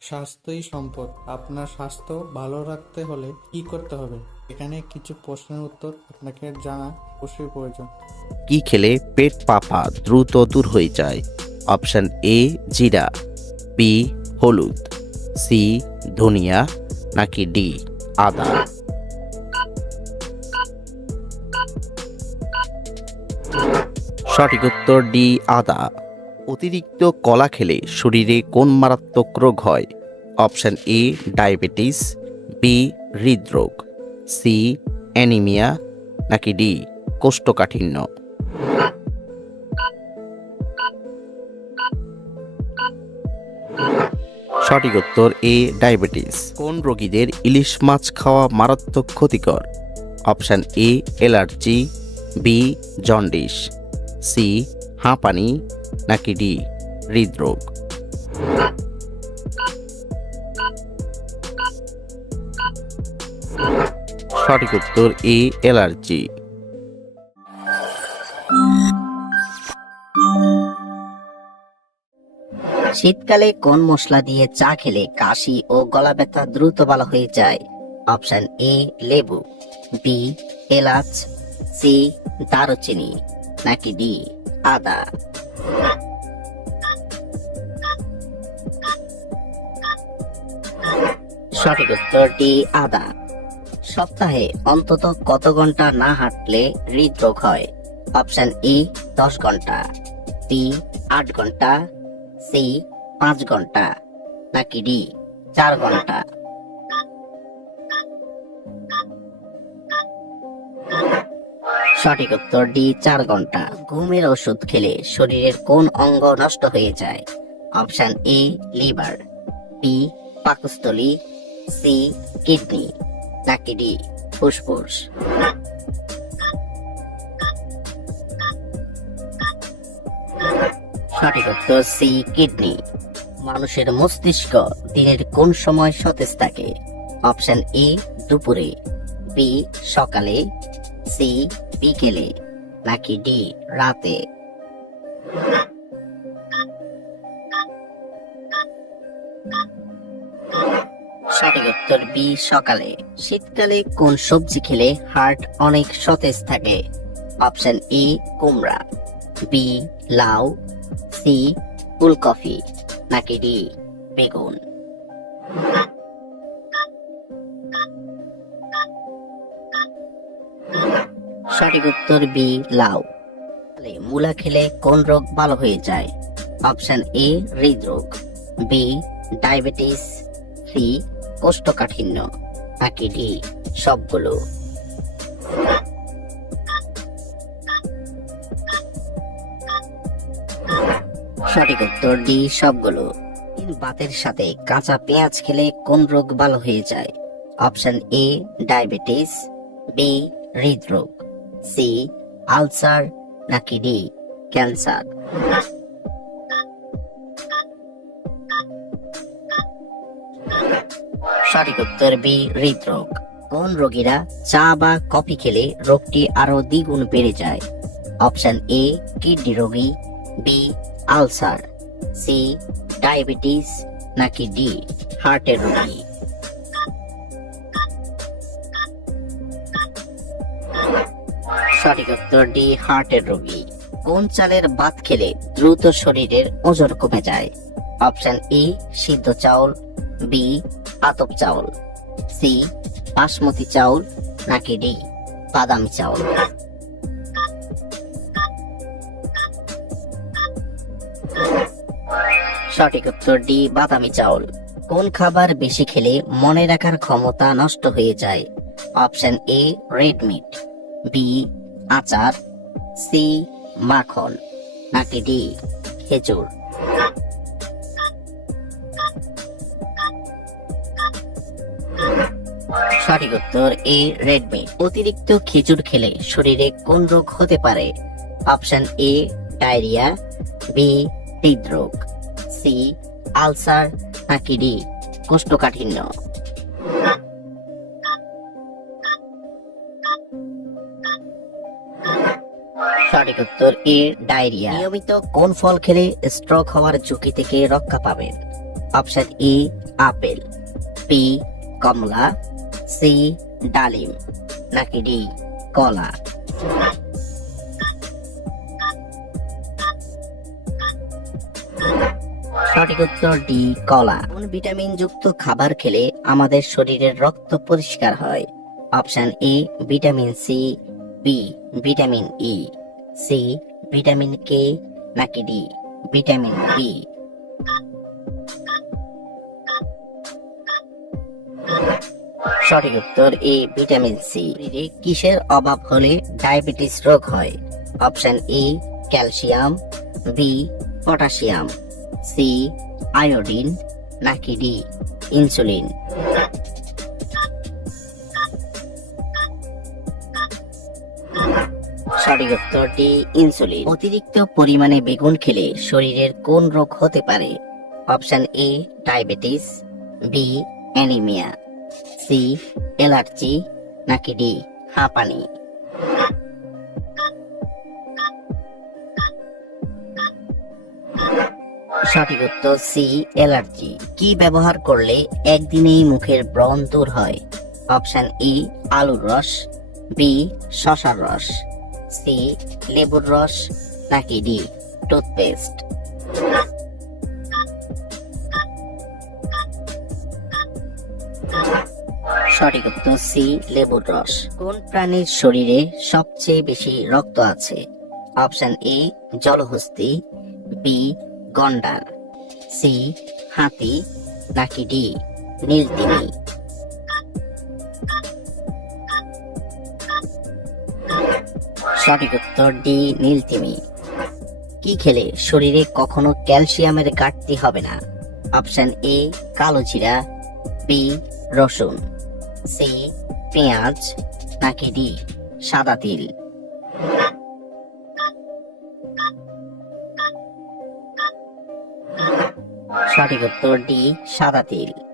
স্বাস্থ্যই সম্পদ। আপনার স্বাস্থ্য ভালো রাখতে হলে কি করতে হবে? এখানে কিছু প্রশ্নের উত্তর আপনাকে জানা অবশ্যই প্রয়োজন। কি খেলে পেট পাপা দ্রুত দূর হয়ে যায়? অপশন এ, জিরা, বি, হলুদ, সি, ধনিয়া, নাকি ডি, আদা? সঠিক উত্তর ডি, আদা। অতিরিক্ত কলা খেলে শরীরে কোন মারাত্মক রোগ হয়? অপশান এ, ডায়াবেটিস, বি, হৃদরোগ, সি, অ্যানিমিয়া, নাকি ডি, কোষ্ঠকাঠিন্য? সঠিক উত্তর এ, ডায়াবেটিস। কোন রোগীদের ইলিশ মাছ খাওয়া মারাত্মক ক্ষতিকর? Option A, allergy, B, jaundice. C, হাঁপানি নাকি ডি, হৃদরোগ? সঠিক উত্তর এ অ্যালার্জি শীতকালে কোন মশলা দিয়ে চা খেলে কাশি ও গলা ব্যথা দ্রুত ভালো হয়ে যায়? অপশন এ, লেবু। বি, এলাচ। সি, দারুচিনি। নাকি ডি আদা। সঠিক উত্তর ডি আদা। সপ্তাহে অন্তত কত ঘণ্টা না হাঁটলে হৃদরোগ হয়? অপশন ই দশ ঘণ্টা, বি, আট ঘণ্টা, সি, পাঁচ ঘণ্টা, নাকি ডি, চার ঘণ্টা? সঠিক উত্তর ডি চার ঘণ্টা। ঘুমের ওষুধ খেলে শরীরের কোন অঙ্গ নষ্ট হয়ে যায়? অপশন এ, লিভার, বি, পাকস্থলী, সি, কিডনি, নাকি ডি, ফুসফুস। সঠিক উত্তর সি, কিডনি। মানুষের মস্তিষ্ক দিনের কোন সময় সতেজ থাকে? অপশন এ, দুপুরে, বি, সকালে, সি বিকেলে, নাকি ডি রাতে? সঠিক উত্তর বি, সকালে। শীতকালে কোন সবজি খেলে হার্ট অনেক সতেজ থাকে? অপশন এ, কুমড়া। বি, লাউ। সি, ফুলকপি। নাকি ডি, বেগুন? সঠিক উত্তর বি, লাউ। তাহলে মূলা খেলে কোন রোগ ভালো হয়ে যায়? অপশন এ, হৃদরোগ। B, diabetes. সি, কোষ্ঠকাঠিন্য। নাকি ডি, সবগুলো। সঠিক উত্তর ডি, সবগুলো। বাতের সাথে কাঁচা পেঁয়াজ খেলে কোন রোগ ভালো হয়ে যায়? Option A, diabetes. বি, হৃদরোগ। সি, আলসার নাকি ডি, ক্যান্সার। সঠিক উত্তর বি, হৃদরোগ। কোন রোগীরা চা বা কফি খেলে রোগটি আরও দ্বিগুণ বেড়ে যায়? অপশন এ, কিডনি রোগী, বি, আলসার, সি, ডায়াবেটিস নাকি ডি, হার্টের রোগী। সঠিক উত্তর ডি, হার্টের রোগী। কোন চালের ভাত খেলে দ্রুত শরীরের ওজন কমে যায়? অপশন এ, সিদ্ধ চাউল, বি, আতপ চাউল, সি, বাসমতি চাউল, নাকি ডি, বাদামি চাউল। সঠিক উত্তর ডি, বাদামি চাউল। কোন খাবার বেশি খেলে মনে রাখার ক্ষমতা নষ্ট হয়ে যায়? Option A, red meat, B আচার সি মাখন, নাকি ডি খেজুর। সঠিক উত্তর এ রেড মিট অতিরিক্ত খেজুর খেলে শরীরে কোন রোগ হতে পারে? অপশন এ, ডায়রিয়া, বি, হৃদরোগ, সি, আলসার, নাকি ডি, কোষ্ঠকাঠিন্য। সঠিক উত্তর এ ডায়রিয়া। নিয়মিত কোন ফল খেলে স্ট্রোক হওয়ার ঝুঁকি থেকে রক্ষা পাবেন? Option A apple. বি কমলা। সি ডালিম। নাকি ডি কলা? সঠিক উত্তর ডি কলা। কোন ভিটামিন যুক্ত খাবার খেলে আমাদের শরীরের রক্ত পরিষ্কার হয়। Option A vitamin C B vitamin E C vitamin K নাকি ডি ভিটামিন বি সঠিক উত্তর এ ভিটামিন সি কিসের অভাব হলে ডায়াবেটিস রোগ হয়? Option A calcium. B potassium. C iodine. নাকি ডি ইনসুলিন? সঠিক উত্তর ডি ইনসুলিন। অতিরিক্ত পরিমাণে বেগুন খেলে শরীরের কোন রোগ হতে পারে? Option A, diabetes, B, anaemia, C নাকি ডি, হাঁপানি। সঠিক উত্তর সি, অ্যালার্জি। কি ব্যবহার করলে একদিনেই মুখের ব্রণ দূর হয়? অপশন ই, আলুর রস, বি, শশার রস। সি লেবুর রস, নাকি ডি, টুথপেস্ট? সঠিক উত্তর সি, লেবুর রস। কোন প্রাণীর শরীরে সবচেয়ে বেশি রক্ত আছে? অপশন এ, জলহস্তি, বি, গন্ডার। সি, হাতি, নাকি ডি, নীলতিমি? সঠিক উত্তর ডি নীলতিমি। কি খেলে শরীরে কখনো ক্যালসিয়ামের ঘাটতি হবে না? অপশন এ, কালো জিরা, বি, রসুন, সি, পেঁয়াজ, নাকি ডি, সাদা তিল। সঠিক উত্তর ডি, সাদা তিল।